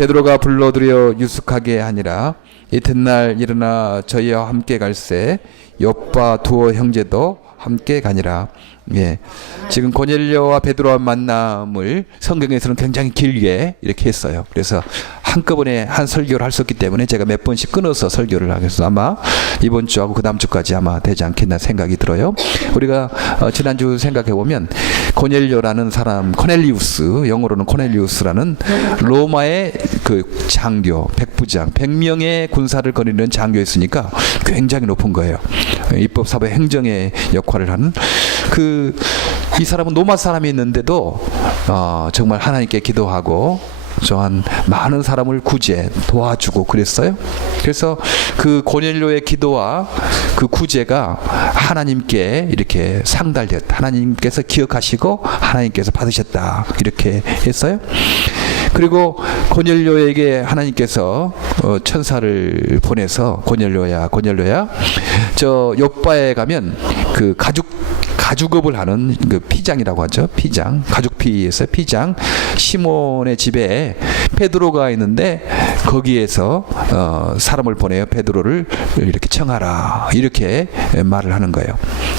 베드로가 불러들여 유숙하게 하니라. 이튿날 일어나 저희와 함께 갈새 욥과 두어 형제도 함께 가니라. 예. 지금 고넬료와 베드로와 만남을 성경에서는 굉장히 길게 이렇게 했어요. 그래서 한꺼번에 한 설교를 할 수 없기 때문에 제가 몇 번씩 끊어서 설교를 하겠습니다. 아마 이번 주하고 그 다음 주까지 아마 되지 않겠나 생각이 들어요. 우리가 지난주 생각해 보면 고넬료라는 사람, 코넬리우스, 영어로는 코넬리우스라는 로마의 그 장교, 백부장, 100명의 군사를 거느리는 장교였으니까 굉장히 높은 거예요. 입법, 사법, 행정의 역할을 하는 이 사람은 로마 사람이었는데도 정말 하나님께 기도하고 또한 많은 사람을 구제 도와주고 그랬어요. 그래서 그 고넬료의 기도와 그 구제가 하나님께 이렇게 상달되었다. 하나님께서 기억하시고 하나님께서 받으셨다. 이렇게 했어요. 그리고 고넬료에게 하나님께서 천사를 보내서 고넬료야 저 욥바에 가면 그 가죽업을 하는 그 피장이라고 하죠. 피장, 가죽피에서 피장 시몬의 집에 베드로가 있는데 거기에서 사람을 보내요. 베드로를 이렇게 청하라 이렇게 말을 하는 거예요.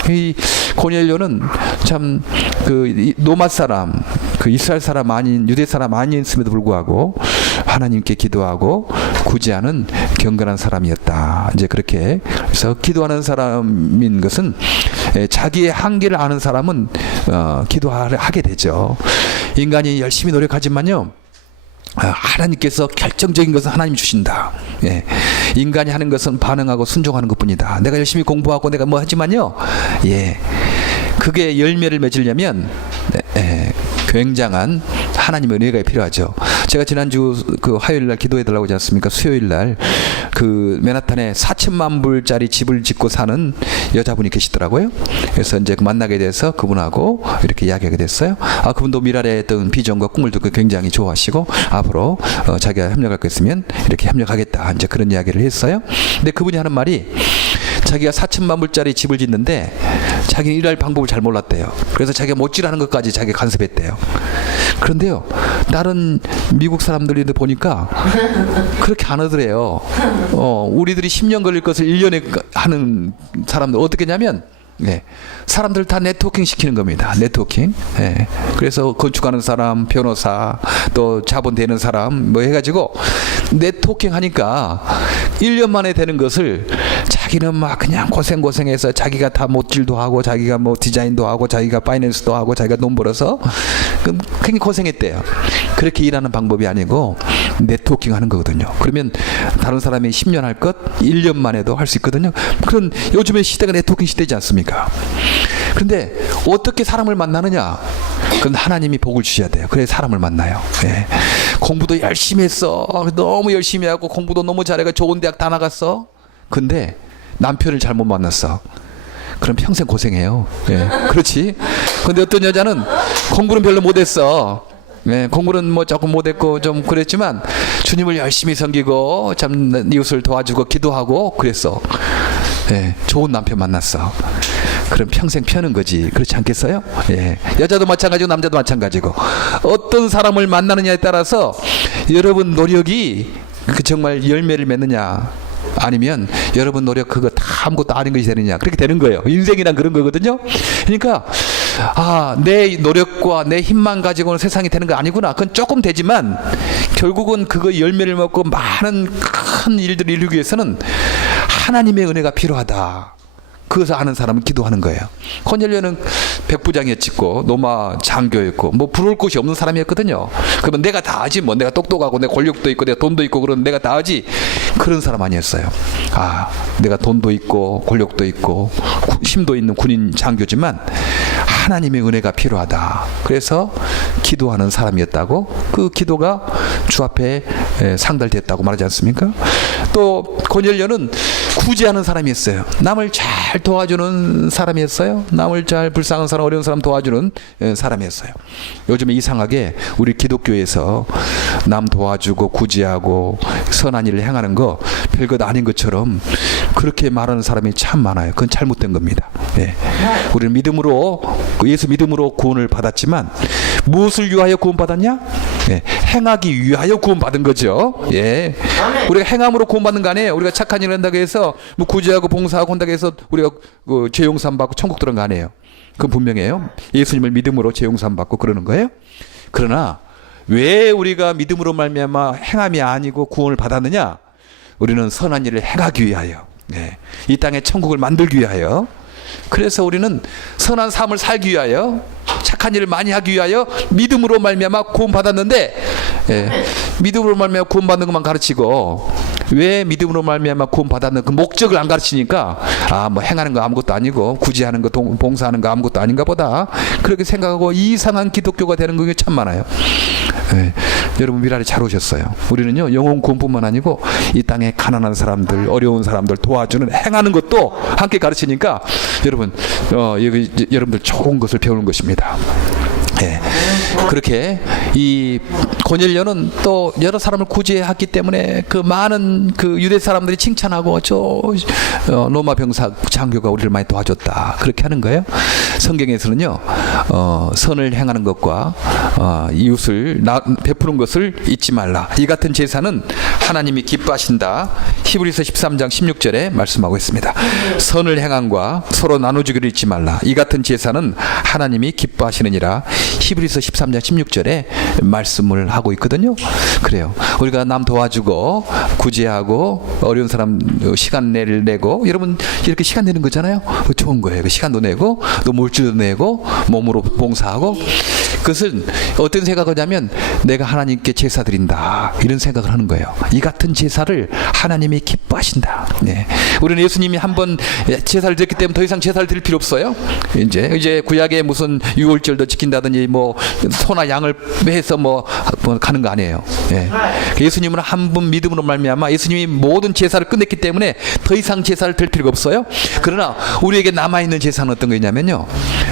이 고넬료는 참 그 로마 사람, 그 이스라엘 사람 아닌 유대 사람 아니었음에도 불구하고 하나님께 기도하고 구제하는 경건한 사람이었다. 이제 그렇게 그래서 기도하는 사람인 것은 자기의 한계를 아는 사람은 기도하게 되죠. 인간이 열심히 노력하지만요. 하나님께서 결정적인 것은 하나님이 주신다. 예. 인간이 하는 것은 반응하고 순종하는 것뿐이다. 내가 열심히 공부하고 내가 뭐 하지만요. 예. 그게 열매를 맺으려면 굉장한 하나님의 은혜가 필요하죠. 제가 지난주 그 화요일 날 기도해 달라고 하지 않습니까? 수요일 날 그 맨하탄에 4천만 불짜리 집을 짓고 사는 여자분이 계시더라고요. 그래서 이제 만나게 돼서 그분하고 이렇게 이야기하게 됐어요. 그분도 미랄에 했던 비전과 꿈을 듣고 굉장히 좋아하시고 앞으로 자기가 협력할 거 있으면 이렇게 협력하겠다. 이제 그런 이야기를 했어요. 근데 그분이 하는 말이 자기가 4천만 불짜리 집을 짓는데 자기는 일할 방법을 잘 몰랐대요. 그래서 자기가 못질하는 것까지 자기가 간섭했대요. 그런데요, 다른 미국 사람들이 보니까 그렇게 안 하더래요. 우리들이 10년 걸릴 것을 1년에 하는 사람들 어떻게 하냐면 사람들 다 네트워킹 시키는 겁니다. 네트워킹. 그래서 건축하는 사람, 변호사, 또 자본 되는 사람 뭐 해가지고 네트워킹 하니까 1년 만에 되는 것을 자기는 막 그냥 고생해서 자기가 다 못질도 하고 자기가 뭐 디자인도 하고 자기가 파이낸스도 하고 자기가 돈 벌어서 굉장히 고생했대요. 그렇게 일하는 방법이 아니고 네트워킹 하는 거거든요. 그러면 다른 사람이 10년 할 것 1년 만에도 할 수 있거든요. 그런 요즘의 시대가 네트워킹 시대지 않습니까? 그런데 어떻게 사람을 만나느냐? 그건 하나님이 복을 주셔야 돼요. 그래야 사람을 만나요. 공부도 열심히 했어. 너무 열심히 하고 공부도 너무 잘해가 좋은 대학 다 나갔어. 근데 남편을 잘못 만났어. 그럼 평생 고생해요. 그렇지. 근데 어떤 여자는 공부는 별로 못했어. 공부는 뭐 조금 못했고 좀 그랬지만 주님을 열심히 섬기고 참 이웃을 도와주고 기도하고 그랬어. 좋은 남편 만났어. 그럼 평생 펴는 거지. 그렇지 않겠어요? 여자도 마찬가지고 남자도 마찬가지고 어떤 사람을 만나느냐에 따라서 여러분 노력이 정말 열매를 맺느냐 아니면 여러분 노력 그거 다 아무것도 아닌 것이 되느냐 그렇게 되는 거예요. 인생이란 그런 거거든요. 그러니까 내 노력과 내 힘만 가지고는 세상이 되는 거 아니구나. 그건 조금 되지만 결국은 그거 열매를 먹고 많은 큰 일들을 이루기 위해서는 하나님의 은혜가 필요하다. 그것을 아는 사람은 기도하는 거예요. 고넬료는 백부장이었고 로마 장교였고 뭐 부러울 것이 없는 사람이었거든요. 그러면 내가 다 하지 뭐 내가 똑똑하고 내 권력도 있고 내가 돈도 있고 그런 내가 다 하지 그런 사람 아니었어요. 내가 돈도 있고 권력도 있고 힘도 있는 군인 장교지만 하나님의 은혜가 필요하다. 그래서 기도하는 사람이었다고 그 기도가 주 앞에 상달됐다고 말하지 않습니까? 또 고넬료는 구제하는 사람이었어요. 남을 잘 도와주는 사람이었어요. 남을 잘 불쌍한 사람 어려운 사람 도와주는 사람이었어요. 요즘에 이상하게 우리 기독교에서 남 도와주고 구제하고 선한 일을 행하는 거 별것 아닌 것처럼 그렇게 말하는 사람이 참 많아요. 그건 잘못된 겁니다. 우리는 믿음으로 예수 믿음으로 구원을 받았지만 무엇을 위하여 구원받았냐? 예, 행하기 위하여 구원받은 거죠. 예. 우리가 행함으로 구원받는 거 아니에요. 우리가 착한 일을 한다고 해서 뭐 구제하고 봉사하고 한다고 해서 우리가 그 죄 용서함 받고 천국 들어간 거 아니에요. 그건 분명해요. 예수님을 믿음으로 죄 용서함 받고 그러는 거예요. 그러나 왜 우리가 믿음으로 말미암아 행함이 아니고 구원을 받았느냐? 우리는 선한 일을 행하기 위하여, 예, 이 땅에 천국을 만들기 위하여, 그래서 우리는 선한 삶을 살기 위하여, 착한 일을 많이 하기 위하여 믿음으로 말미암아 구원받았는데, 예, 믿음으로 말미암아 구원받는 것만 가르치고 왜 믿음으로 말미암아 구원받았는 그 목적을 안 가르치니까 뭐 행하는 거 아무것도 아니고 구제하는 거 봉사하는 거 아무것도 아닌가 보다 그렇게 생각하고 이상한 기독교가 되는 게 참 많아요. 예, 여러분 미라리 잘 오셨어요. 우리는요 영혼 구원뿐만 아니고 이 땅에 가난한 사람들 어려운 사람들 도와주는 행하는 것도 함께 가르치니까 여러분 여러분들 좋은 것을 배우는 것입니다. 예. 그렇게 이 고넬료는 또 여러 사람을 구제했기 때문에 그 많은 그 유대 사람들이 칭찬하고 로마 병사 장교가 우리를 많이 도와줬다 그렇게 하는 거예요. 성경에서는요 선을 행하는 것과 이웃을 베푸는 것을 잊지 말라. 이 같은 제사는 하나님이 기뻐하신다. 히브리서 13장 16절에 말씀하고 있습니다. 선을 행함과 서로 나눠주기를 잊지 말라. 이 같은 제사는 하나님이 기뻐하시느니라. 히브리서 13장 16절에 말씀을 하고 있거든요. 그래요. 우리가 남 도와주고 구제하고 어려운 사람 시간 내고 여러분 이렇게 시간 내는 거잖아요. 좋은 거예요. 시간도 내고 또 물질도 내고 몸으로 봉사하고 그것은 어떤 생각하냐면 내가 하나님께 제사 드린다 이런 생각을 하는 거예요. 이 같은 제사를 하나님이 기뻐하신다. 네. 우리는 예수님이 한번 제사를 드렸기 때문에 더 이상 제사를 드릴 필요 없어요. 이제 구약에 무슨 유월절도 지킨다든지 뭐 소나 양을 해서 뭐 가는 거 아니에요. 예. 예수님은 한 분 믿음으로 말미암아 예수님이 모든 제사를 끝냈기 때문에 더 이상 제사를 드릴 필요가 없어요. 그러나 우리에게 남아있는 제사는 어떤 거냐면요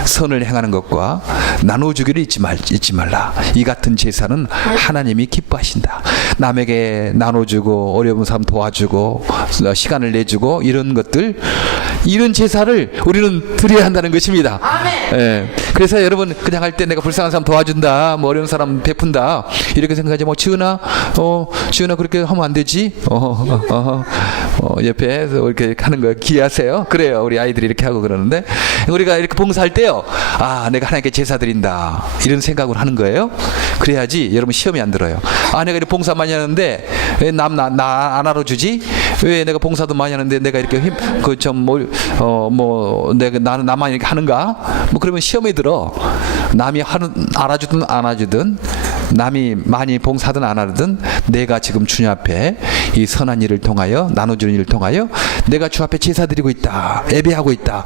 선을 행하는 것과 나눠주기를 잊지 말라. 이 같은 제사는 하나님이 기뻐하신다. 남에게 나눠주고 어려운 사람 도와주고 시간을 내주고 이런 것들 이런 제사를 우리는 드려야 한다는 것입니다. 예. 그래서 여러분 그냥 할 때 내가 불쌍한 사람 도와준다 뭐 어려운 사람 베푼다 이렇게 생각하지 뭐 지은아 그렇게 하면 안 되지 옆에 이렇게 하는 거 기하세요. 그래요. 우리 아이들이 이렇게 하고 그러는데 우리가 이렇게 봉사할 때요 내가 하나님께 제사 드린다 이런 생각을 하는 거예요. 그래야지 여러분 시험이 안 들어요. 내가 이렇게 봉사 많이 하는데 왜 나 안 알아주지? 왜 내가 봉사도 많이 하는데 내가 이렇게 나는 나만 이렇게 하는가? 뭐 그러면 시험이 들어. 남이 알아주든 안 알아주든 남이 많이 봉사든 안 하든 내가 지금 주님 앞에 이 선한 일을 통하여 나눠주는 일을 통하여 내가 주 앞에 제사 드리고 있다 예배하고 있다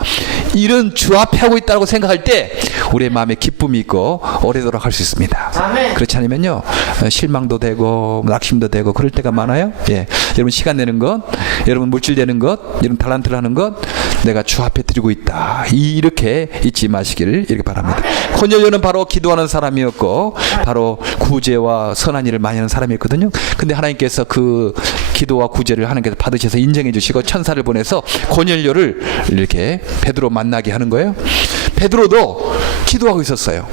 이런 주 앞에 하고 있다고 생각할 때 우리의 마음에 기쁨이 있고 오래도록 할 수 있습니다. 아멘. 그렇지 않으면요 실망도 되고 낙심도 되고 그럴 때가 많아요. 예. 여러분 시간 내는 것 여러분 물질 내는 것 이런 달란트를 하는 것 내가 주 앞에 드리고 있다 이렇게 잊지 마시기를 이렇게 바랍니다. 고넬료는 바로 기도하는 사람이었고 바로 구제와 선한 일을 많이 하는 사람이었거든요. 근데 하나님께서 그 기도와 구제를 하나님께서 받으셔서 인정해 주시고 천사를 보내서 고넬료를 이렇게 베드로 만나게 하는 거예요. 베드로도 기도하고 있었어요.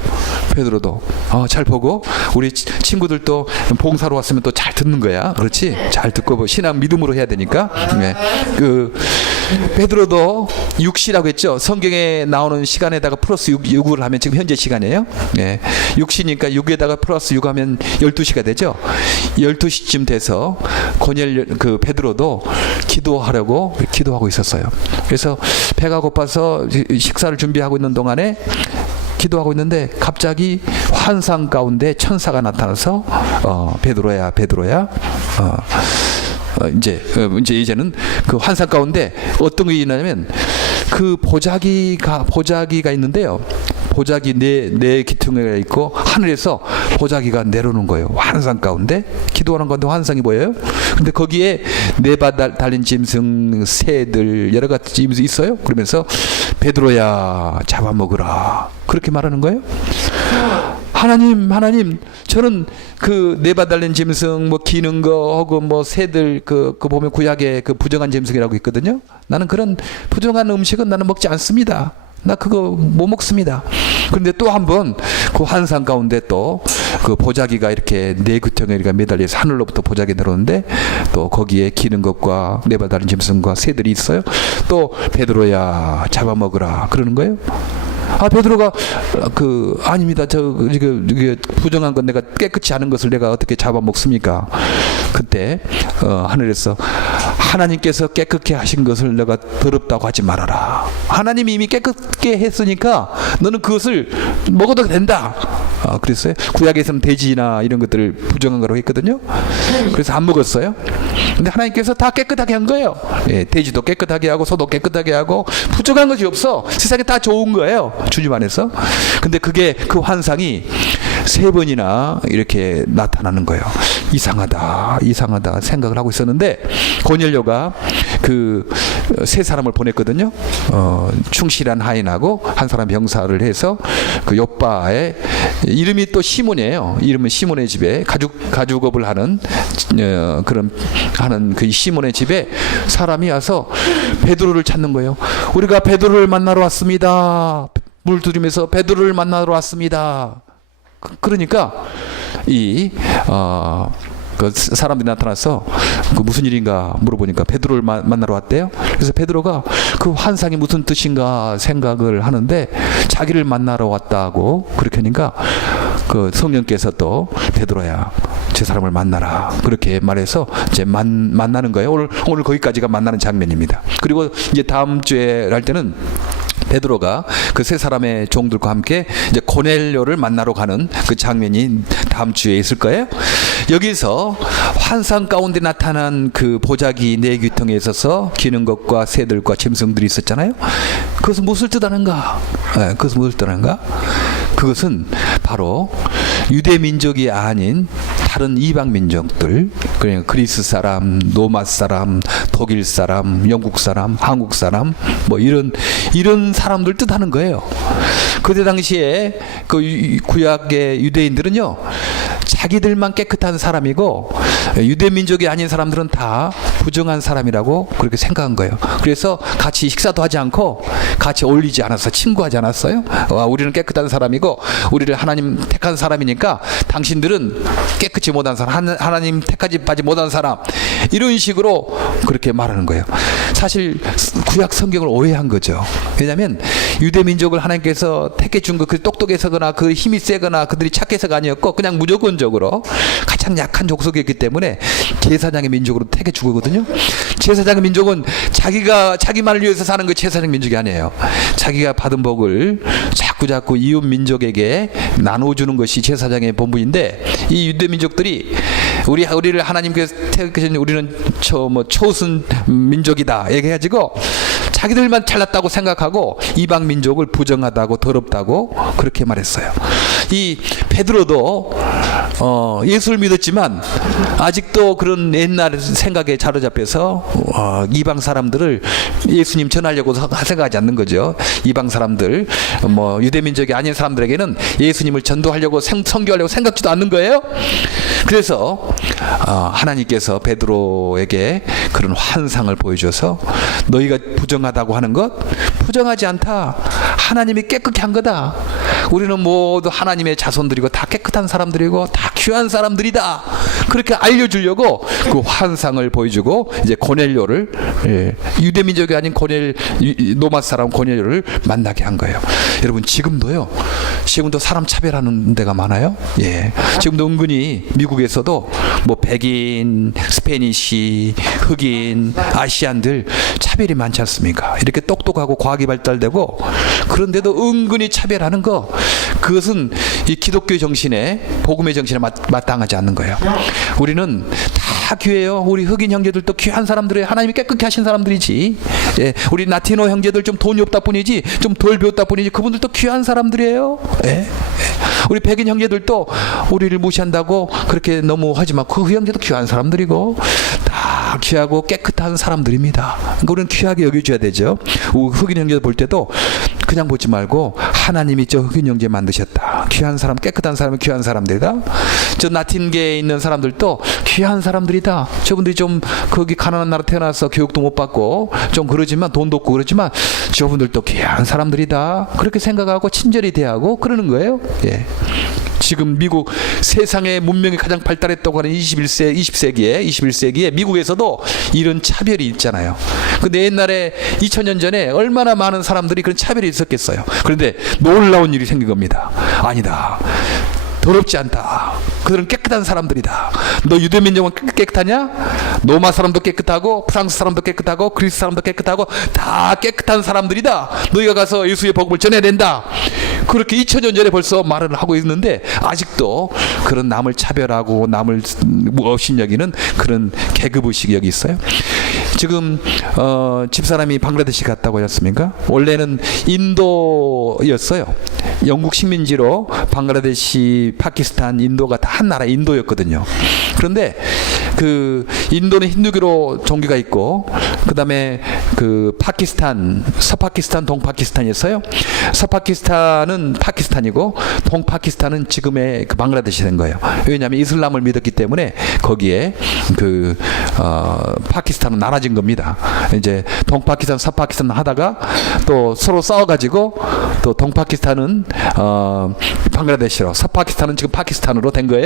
베드로도 잘 보고 우리 친구들도 봉사로 왔으면 또 잘 듣는 거야. 그렇지? 잘 듣고 신앙 믿음으로 해야 되니까. 네. 베드로도 6시라고 했죠. 성경에 나오는 시간에다가 플러스 6을 하면 지금 현재 시간이에요. 네. 6시니까 6에다가 플러스 6 하면 12시가 되죠. 12시쯤 돼서 베드로도 기도하려고 기도하고 있었어요. 그래서 배가 고파서 식사를 준비하고 있는 동안에 기도하고 있는데 갑자기 환상 가운데 천사가 나타나서 베드로야 이제는 그 환상 가운데 어떤 게 있냐면 그 보자기가 있는데요. 보자기 네 기퉁이가 있고 하늘에서 보자기가 내려오는 거예요. 환상 가운데 기도하는 건데 환상이 보여요. 근데 거기에 네 발 달린 짐승, 새들 여러 가지 짐승이 있어요. 그러면서 베드로야 잡아먹으라 그렇게 말하는 거예요. 하나님, 저는 그 네 발 달린 짐승, 뭐 기는 거 하고 뭐 새들 그 보면 구약에 그 부정한 짐승이라고 있거든요. 나는 그런 부정한 음식은 나는 먹지 않습니다. 나 그거 못 먹습니다. 그런데 또 한 번 그 환상 가운데 또 그 보자기가 이렇게 네 구덩이가 매달려서 하늘로부터 보자기 내려오는데 또 거기에 기는 것과 네 발 달린 짐승과 새들이 있어요. 또 베드로야 잡아먹으라 그러는 거예요. 아, 베드로가 아닙니다. 이게 부정한 건 내가 깨끗이 하는 것을 내가 어떻게 잡아먹습니까? 그때 하늘에서 하나님께서 깨끗게 하신 것을 내가 더럽다고 하지 말아라. 하나님이 이미 깨끗게 했으니까 너는 그것을 먹어도 된다. 그랬어요. 구약에서는 돼지나 이런 것들을 부정한 거라고 했거든요. 그래서 안 먹었어요. 근데 하나님께서 다 깨끗하게 한 거예요. 예, 돼지도 깨끗하게 하고 소도 깨끗하게 하고 부정한 것이 없어. 세상에 다 좋은 거예요. 주님 안에서. 근데 그게 그 환상이 3번이나 이렇게 나타나는 거예요. 이상하다 생각을 하고 있었는데 고넬료가 그 3사람을 보냈거든요. 충실한 하인하고 한 사람 병사를 해서 그 요바에 이름이 또 시몬이에요. 이름은 시몬의 집에 가죽업을 하는 그런 하는 그 시몬의 집에 사람이 와서 베드로를 찾는 거예요. 우리가 베드로를 만나러 왔습니다. 물두리면서 베드로를 만나러 왔습니다. 그러니까 그 사람들이 나타나서 그 무슨 일인가 물어보니까 베드로를 만나러 왔대요. 그래서 베드로가 그 환상이 무슨 뜻인가 생각을 하는데 자기를 만나러 왔다고 그렇게 하니까 그 성령께서 또 베드로야 저 사람을 만나라 그렇게 말해서 이제 만나는 거예요. 오늘 거기까지가 만나는 장면입니다. 그리고 이제 다음 주에 할 때는 베드로가 그 3사람의 종들과 함께 이제 고넬료를 만나러 가는 그 장면이 다음 주에 있을 거예요. 여기서 환상 가운데 나타난 그 보자기 4귀퉁이에 있어서 기는 것과 새들과 짐승들이 있었잖아요. 그것은 무엇을 뜻하는가? 그것은 무엇을 뜻하는가? 그것은 바로 유대 민족이 아닌 다른 이방 민족들, 그러니까 그리스 사람, 로마 사람, 독일 사람, 영국 사람, 한국 사람, 뭐 이런 사람들 뜻하는 거예요. 그때 당시에 그 구약의 유대인들은요, 자기들만 깨끗한 사람이고 유대 민족이 아닌 사람들은 다 부정한 사람이라고 그렇게 생각한 거예요. 그래서 같이 식사도 하지 않고 같이 어울리지 않았어. 친구하지 않았어요. 우리는 깨끗한 사람이고 우리를 하나님 택한 사람이니까 당신들은 깨끗이 못한 사람, 하나님 택하지 못한 사람, 이런 식으로 그렇게 말하는 거예요. 사실 구약 성경을 오해한 거죠. 왜냐하면 유대 민족을 하나님께서 택해 준 거 그 똑똑해서거나 그 힘이 세거나 그들이 착해서가 아니었고 그냥 무조건적으로 가장 약한 족속이었기 때문에 제사장의 민족으로 택해 준 거거든요. 제사장의 민족은 자기만을 위해서 사는 그 제사장 민족이 아니에요. 자기가 받은 복을 자꾸 이웃 민족에게 나눠주는 것이 제사장의 본분인데, 이 유대 민족들이 우리를 하나님께서 택하신 우리는 초선 민족이다 얘기해가지고 자기들만 잘났다고 생각하고 이방 민족을 부정하다고 더럽다고 그렇게 말했어요. 이 베드로도 예수를 믿었지만 아직도 그런 옛날 생각에 사로잡혀서 이방 사람들을 예수님 전하려고 생각하지 않는 거죠. 이방 사람들, 유대 민족이 아닌 사람들에게는 예수님을 전도하려고 선교하려고 생각지도 않는 거예요. 그래서 하나님께서 베드로에게 그런 환상을 보여줘서 너희가 부정하다고 하는 것 부정하지 않다. 하나님이 깨끗게 한 거다. 우리는 모두 하나님의 자손들이고 다 깨끗한 사람들이고 다 귀한 사람들이다. 그렇게 알려주려고 그 환상을 보여주고 이제 고넬료를, 유대 민족이 아닌 로마 사람 고넬료를 만나게 한 거예요. 여러분 지금도 사람 차별하는 데가 많아요. 예. 지금도 은근히 미국에서도 백인, 스페니시, 흑인, 아시안들 차별이 많지 않습니까? 이렇게 똑똑하고 과학이 발달되고 그런데도 은근히 차별하는 거, 그것은 이 기독교 정신에, 복음의 정신에 마땅하지 않는 거예요. 우리는 다 귀해요. 우리 흑인 형제들도 귀한 사람들이에요. 하나님이 깨끗게 하신 사람들이지. 예. 우리 라티노 형제들 좀 돈이 없다 뿐이지, 좀 덜 배웠다 뿐이지, 그분들도 귀한 사람들이에요. 예. 예. 우리 백인 형제들도 우리를 무시한다고 그렇게 너무 하지 마. 그 형제도 귀한 사람들이고 다 귀하고 깨끗한 사람들입니다. 그러니까 우리는 귀하게 여겨줘야 되죠. 흑인 형제들 볼 때도 그냥 보지 말고 하나님이 저 흑인 형제 만드셨다. 귀한 사람, 깨끗한 사람은 귀한 사람들이다. 저 라틴계에 있는 사람들도 귀한 사람들이다. 저분들이 좀 거기 가난한 나라 태어나서 교육도 못 받고 좀 그러지만 돈도 없고 그러지만 저분들도 귀한 사람들이다. 그렇게 생각하고 친절히 대하고 그러는 거예요. 예. 지금 미국 세상의 문명이 가장 발달했다고 하는 21세기에 미국에서도 이런 차별이 있잖아요. 근데 옛날에 2000년 전에 얼마나 많은 사람들이 그런 차별이 있었겠어요. 그런데 놀라운 일이 생긴 겁니다. 아니다. 더럽지 않다. 그들은 깨끗한 사람들이다. 너 유대민족은 깨끗하냐? 로마 사람도 깨끗하고 프랑스 사람도 깨끗하고 그리스 사람도 깨끗하고 다 깨끗한 사람들이다. 너희가 가서 예수의 복음을 전해야 된다. 그렇게 2000년 전에 벌써 말을 하고 있는데 아직도 그런 남을 차별하고 남을 무엇인 여기는 그런 계급의식이 여기 있어요. 지금 집사람이 방글라데시 갔다고 하셨습니까? 원래는 인도였어요. 영국 식민지로 방글라데시, 파키스탄, 인도가 다 한 나라 인도였거든요. 그런데 그 인도는 힌두교로 종교가 있고 그다음에 그 파키스탄, 서파키스탄, 동파키스탄이었어요. 서파키스탄은 파키스탄이고 동파키스탄은 지금의 그 방글라데시 된 거예요. 왜냐하면 이슬람을 믿었기 때문에 거기에 그 파키스탄은 나눠진 겁니다. 이제 동파키스탄, 서파키스탄 하다가 또 서로 싸워가지고 또 동파키스탄은 방글라데시로, 서파키스탄은 지금 파키스탄으로 된 거예요.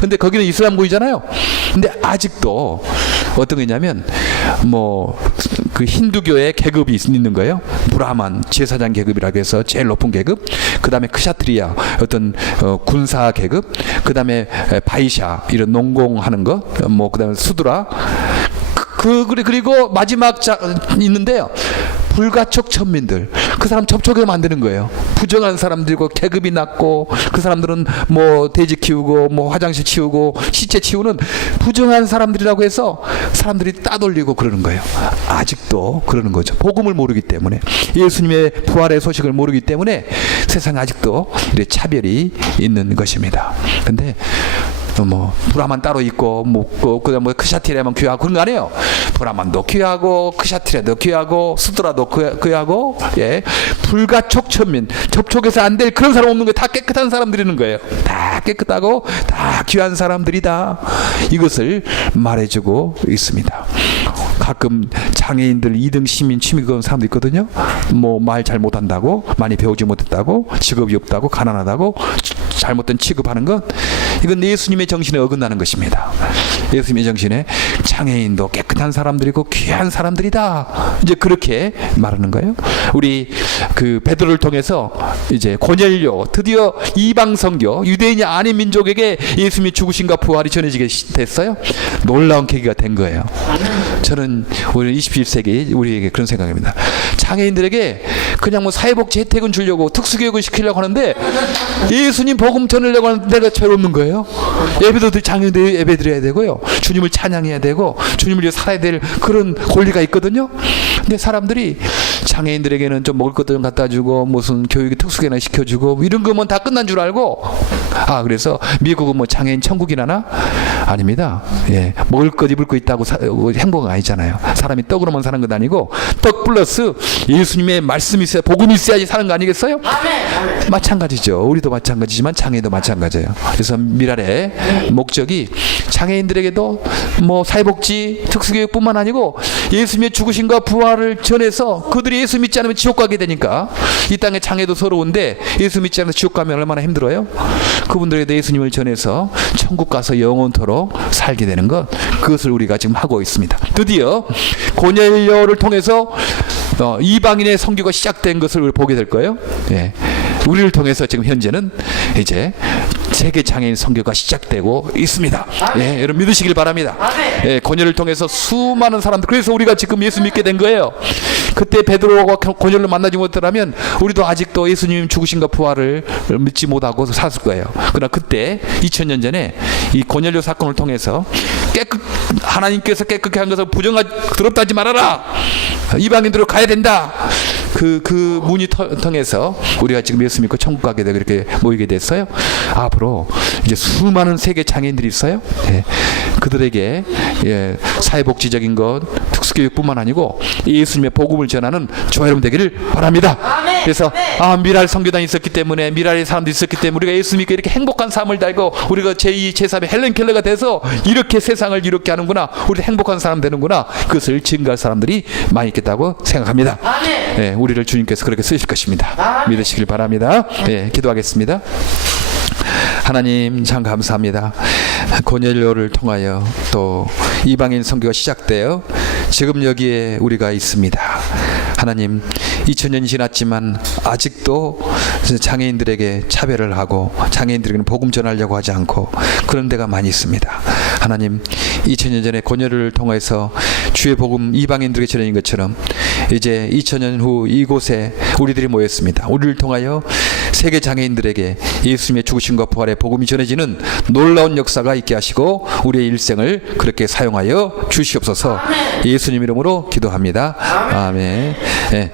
근데 거기는 이슬람교이잖아요. 근데 아직도 어떤 거냐면 뭐 그 힌두교의 계급이 있는 거예요. 브라만 제사장 계급이라고 해서 제일 높은 계급, 그 다음에 크샤트리아 어떤 군사 계급, 그 다음에 바이샤 이런 농공하는 거, 뭐 그 다음에 수드라, 그리고 마지막 있는데요. 불가촉 천민들, 그 사람 접촉을 만드는 거예요. 부정한 사람들이고 계급이 낮고 그 사람들은 뭐 돼지 키우고 뭐 화장실 치우고 시체 치우는 부정한 사람들이라고 해서 사람들이 따돌리고 그러는 거예요. 아직도 그러는 거죠. 복음을 모르기 때문에, 예수님의 부활의 소식을 모르기 때문에 세상에 아직도 이렇게 차별이 있는 것입니다. 근데 뭐 브라만 따로 있고 그다음 뭐 크샤티레만 귀하고 그런 거 아니에요. 브라만도 귀하고 크샤티레도 귀하고 수드라도 귀하고, 예, 불가촉 천민, 접촉해서 안 될 그런 사람 없는 거예요. 다 깨끗한 사람들이는 거예요. 다 깨끗하고 다 귀한 사람들이다. 이것을 말해주고 있습니다. 가끔 장애인들 2등 시민 취미 그런 사람도 있거든요. 뭐 말 잘 못한다고, 많이 배우지 못했다고, 직업이 없다고, 가난하다고 잘못된 취급하는 것, 이건 예수님의 정신에 어긋나는 것입니다. 예수님의 정신에 장애인도 깨끗한 사람들이고 귀한 사람들이다. 이제 그렇게 말하는 거예요. 우리 그 베드로를 통해서 이제 고넬료, 드디어 이방 선교, 유대인이 아닌 민족에게 예수님이 죽으신가 부활이 전해지게 됐어요. 놀라운 계기가 된 거예요. 저는 우리 21세기 우리에게 그런 생각입니다. 장애인들에게 그냥 뭐 사회복지 혜택은 주려고 특수교육을 시키려고 하는데 예수님 복음 전하려고 하는 데가 죄 없는 거예요. 예배도 장애인들 예배 드려야 되고요. 주님을 찬양해야 되고 주님을 위해 살아야 될 그런 권리가 있거든요. 근데 사람들이 장애인들에게는 좀 먹을 것도 좀 갖다 주고 무슨 교육이 특수교육이나 시켜주고 뭐 이런 거면 다 끝난 줄 알고, 그래서 미국은 뭐 장애인 천국이라나? 아닙니다. 예, 먹을 것 입을 것 있다고 행복은 아니잖아요. 사람이 떡으로만 사는 건 아니고 떡 플러스 예수님의 말씀이 있어야, 복음이 있어야지 사는 거 아니겠어요? 아멘. 마찬가지죠. 우리도 마찬가지지만 장애인도 마찬가지예요. 그래서 미랄의 목적이 장애인들에게도 뭐 사회복지 특수교육뿐만 아니고 예수님의 죽으심과 부활을 전해서 그들이 예수 믿지 않으면 지옥 가게 되니까, 이 땅의 장애도 서러운데 예수 믿지 않으면 지옥 가면 얼마나 힘들어요? 그분들에게 예수님을 전해서 천국 가서 영원토록 살게 되는 것, 그것을 우리가 지금 하고 있습니다. 드디어 고넬료를 통해서 이방인의 선교가 시작된 것을 우리 보게 될 거예요. 예. 우리를 통해서 지금 현재는 이제 세계 장애인 선교가 시작되고 있습니다. 예, 여러분 믿으시길 바랍니다. 예, 고넬을 통해서 수많은 사람들, 그래서 우리가 지금 예수 믿게 된 거예요. 그때 베드로가 고넬을 만나지 못했다면 우리도 아직도 예수님 죽으신가 부활을 믿지 못하고 샀을 거예요. 그러나 그때 2000년 전에 이 고넬료 사건을 통해서 하나님께서 깨끗게 한 것을 더럽다 하지 말아라, 이방인들로 가야 된다, 그 문이 통해서 우리가 지금 예수 믿고 천국 가게 되고 이렇게 모이게 됐어요. 앞으로 이제 수많은 세계 장애인들이 있어요. 예, 그들에게 사회복지적인 것, 특수교육뿐만 아니고 예수님의 복음을 전하는 저와 여러분 되기를 바랍니다. 그래서 미랄 선교단이 있었기 때문에, 미랄의 사람들이 있었기 때문에 우리가 예수 믿고 이렇게 행복한 삶을 달고 우리가 제2, 제3의 헬렌 켈러가 돼서 이렇게 세상을 이렇게 하는구나, 우리 행복한 사람 되는구나, 그것을 증거할 사람들이 많이 있겠다고 생각합니다. 예, 우리를 주님께서 그렇게 쓰실 것입니다. 믿으시길 바랍니다. 예, 기도하겠습니다. 하나님 참 감사합니다. 고넬료를 통하여 또 이방인 선교가 시작되어 지금 여기에 우리가 있습니다. 하나님, 2000년이 지났지만 아직도 장애인들에게 차별을 하고 장애인들에게는 복음 전하려고 하지 않고 그런 데가 많이 있습니다. 하나님, 2000년 전에 고넬료를 통해서 주의 복음 이방인들에게 전해진 것처럼 이제 2000년 후 이곳에 우리들이 모였습니다. 우리를 통하여 세계 장애인들에게 예수님의 죽으심과 부활의 복음이 전해지는 놀라운 역사가 있게 하시고 우리의 일생을 그렇게 사용하여 주시옵소서. 예수님 이름으로 기도합니다. 아멘. 예.